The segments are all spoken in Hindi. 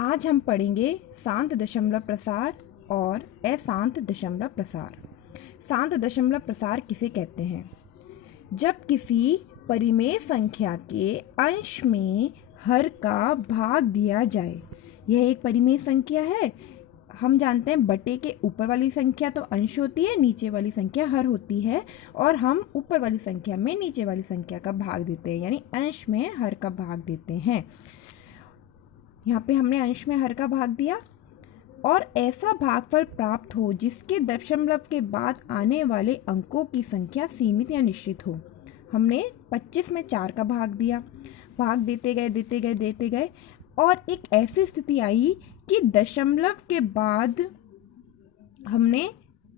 आज हम पढ़ेंगे शांत दशमलव प्रसार और अशांत दशमलव प्रसार। शांत दशमलव प्रसार किसे कहते हैं? जब किसी परिमेय संख्या के अंश में हर का भाग दिया जाए। यह एक परिमेय संख्या है। हम जानते हैं बटे के ऊपर वाली संख्या तो अंश होती है, नीचे वाली संख्या हर होती है, और हम ऊपर वाली संख्या में नीचे वाली संख्या का भाग देते हैं, यानी अंश में हर का भाग देते हैं। यहाँ पे हमने अंश में हर का भाग दिया और ऐसा भागफल प्राप्त हो जिसके दशमलव के बाद आने वाले अंकों की संख्या सीमित या निश्चित हो। हमने 25 में 4 का भाग दिया, भाग देते गए और एक ऐसी स्थिति आई कि दशमलव के बाद हमने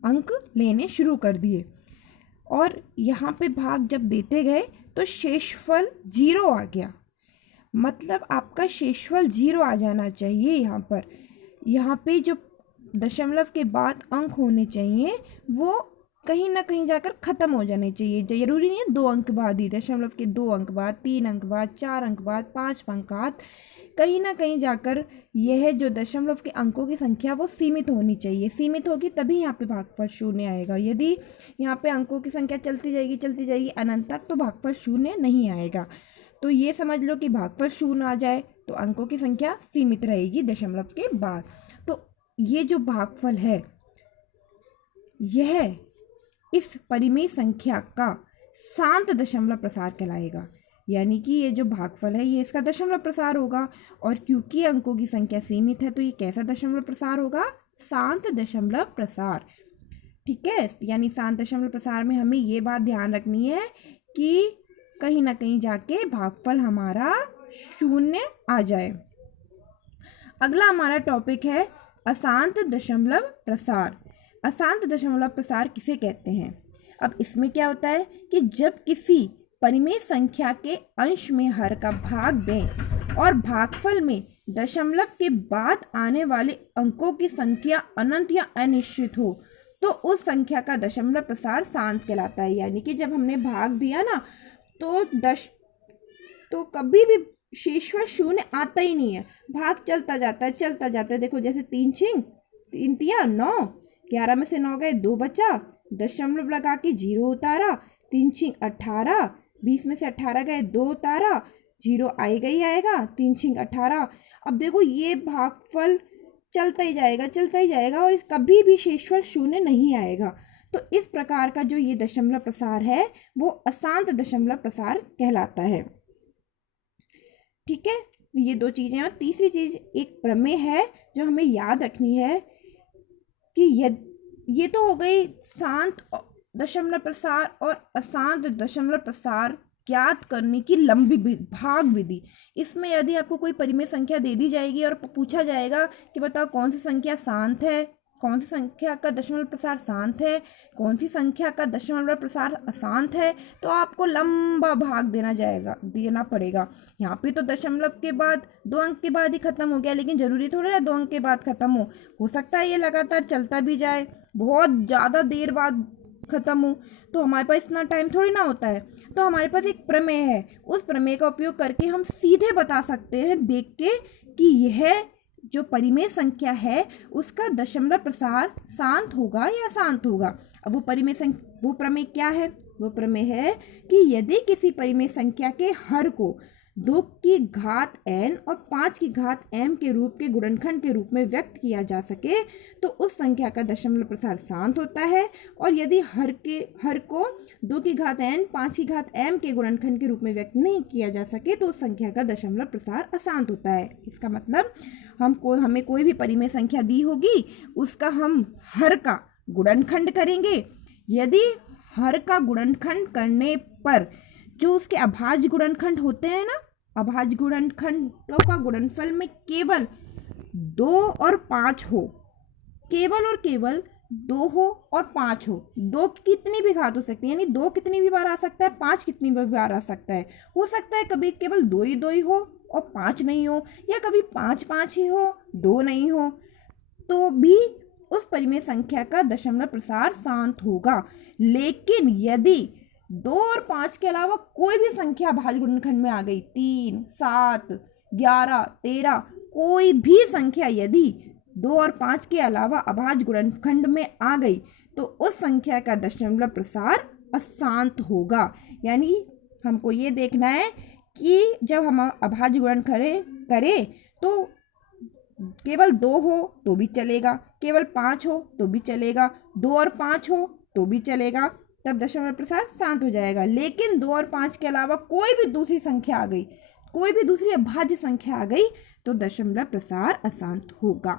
अंक लेने शुरू कर दिए और यहाँ पे भाग जब देते गए तो शेषफल 0 आ गया। मतलब आपका शेषफल 0 आ जाना चाहिए। यहाँ पे जो दशमलव के बाद अंक होने चाहिए वो कहीं ना कहीं जाकर ख़त्म हो जाने चाहिए। जरूरी नहीं है 2 अंक बाद ही, दशमलव के 2 अंक बाद, 3 अंक बाद, 4 अंक बाद, 5 अंक बाद, कहीं ना कहीं जाकर यह जो दशमलव के अंकों की संख्या वो सीमित होनी चाहिए। सीमित होगी तभी यहाँ पे भागफल 0 आएगा। यदि यहाँ पे अंकों की संख्या चलती जाएगी अनंत तक तो भागफल 0 नहीं आएगा। तो ये समझ लो कि भागफल 0 आ जाए तो अंकों की संख्या सीमित रहेगी दशमलव के बाद। तो ये जो भागफल है यह इस परिमेय संख्या का शांत दशमलव प्रसार कहलाएगा। यानी कि ये जो भागफल है ये इसका दशमलव प्रसार होगा, और क्योंकि अंकों की संख्या सीमित है तो ये कैसा दशमलव प्रसार होगा? शांत दशमलव प्रसार। ठीक है, यानी शांत दशमलव प्रसार में हमें ये बात ध्यान रखनी है कि कहीं ना कहीं जाके भागफल हमारा 0 आ जाए। अगला हमारा टॉपिक है अशांत दशमलव प्रसार। अशांत दशमलव प्रसार किसे कहते हैं? अब इसमें क्या होता है कि जब किसी परिमेय संख्या के अंश में हर का भाग दें और भागफल में दशमलव के बाद आने वाले अंकों की संख्या अनंत या अनिश्चित हो तो उस संख्या का दशमलव प्रसार शांत कहलाता है। यानी कि जब हमने भाग दिया ना तो कभी भी शेषफल 0 आता ही नहीं है, भाग चलता जाता है। देखो जैसे 3 छिंग 3 तिया 9, 11 में से 9 गए 2 बचा, दशमलव लगा के 0 उतारा, 3 छिंग 18, 20 में से 18 गए 2 उतारा, 0 आएगा ही आएगा, 3 छिंग 18। अब देखो ये भागफल चलता ही जाएगा और कभी भी शेषफल 0 नहीं आएगा। तो इस प्रकार का जो ये दशमलव प्रसार है वो अशांत दशमलव प्रसार कहलाता है। ठीक है, ये 2 चीजें। और तीसरी चीज एक प्रमेय है जो हमें याद रखनी है कि ये तो हो गई शांत दशमलव प्रसार और अशांत दशमलव प्रसार ज्ञात करने की लंबी भाग विधि। इसमें यदि आपको कोई परिमेय संख्या दे दी जाएगी और पूछा जाएगा कि बताओ कौन सी संख्या शांत है, कौन सी संख्या का दशमलव प्रसार शांत है, कौन सी संख्या का दशमलव प्रसार अशांत है, तो आपको लंबा भाग देना पड़ेगा। यहाँ पे तो दशमलव के बाद 2 अंक के बाद ही खत्म हो गया, लेकिन जरूरी थोड़ा है 2 अंक के बाद खत्म हो सकता है ये लगातार चलता भी जाए, बहुत ज़्यादा देर बाद खत्म हो, तो हमारे पास इतना टाइम थोड़ी ना होता है। तो हमारे पास एक प्रमेय है, उस प्रमेय का उपयोग करके हम सीधे बता सकते हैं देख के कि यह जो परिमेय संख्या है उसका दशमलव प्रसार शांत होगा या अशांत होगा। अब वो प्रमेय क्या है? वो प्रमेय है कि यदि किसी परिमेय संख्या के हर को 2 की घात n और 5 की घात m के रूप के गुणनखंड के रूप में व्यक्त किया जा सके तो उस संख्या का दशमलव प्रसार शांत होता है, और यदि हर को 2 की घात n 5 की घात m के गुणनखंड के रूप में व्यक्त नहीं किया जा सके तो उस संख्या का दशमलव प्रसार अशांत होता है। इसका मतलब हमें कोई भी परिमेय संख्या दी होगी उसका हम हर का गुणनखंड करेंगे। यदि हर का गुणनखंड करने पर जो उसके अभाज्य गुणनखंड होते हैं ना, अभाज्य गुणनखंडों का गुणनफल में केवल 2 और 5 हो, केवल 2 हो और 5 हो। 2 कितनी भी घात हो सकती है, यानी 2 कितनी भी बार आ सकता है, 5 कितनी भी बार आ सकता है। हो सकता है कभी केवल 2 ही हो और 5 नहीं हो, या कभी 5 ही हो 2 नहीं हो, तो भी उस परिमेय संख्या का दशमलव प्रसार शांत होगा। लेकिन यदि 2 और 5 के अलावा कोई भी संख्या भाज्य गुणनखंड में आ गई, 3, 7, 11, 13, कोई भी संख्या यदि 2 और 5 के अलावा अभाज्य गुणनखंड में आ गई तो उस संख्या का दशमलव प्रसार अशांत होगा। यानी हमको ये देखना है कि जब हम अभाज्य गुणन करें तो केवल 2 हो तो भी चलेगा, केवल 5 हो तो भी चलेगा, 2 और 5 हो तो भी चलेगा, तब दशमलव प्रसार शांत हो जाएगा। लेकिन 2 और 5 के अलावा कोई भी दूसरी संख्या आ गई, कोई भी दूसरी अभाज्य संख्या आ गई तो दशमलव प्रसार अशांत होगा।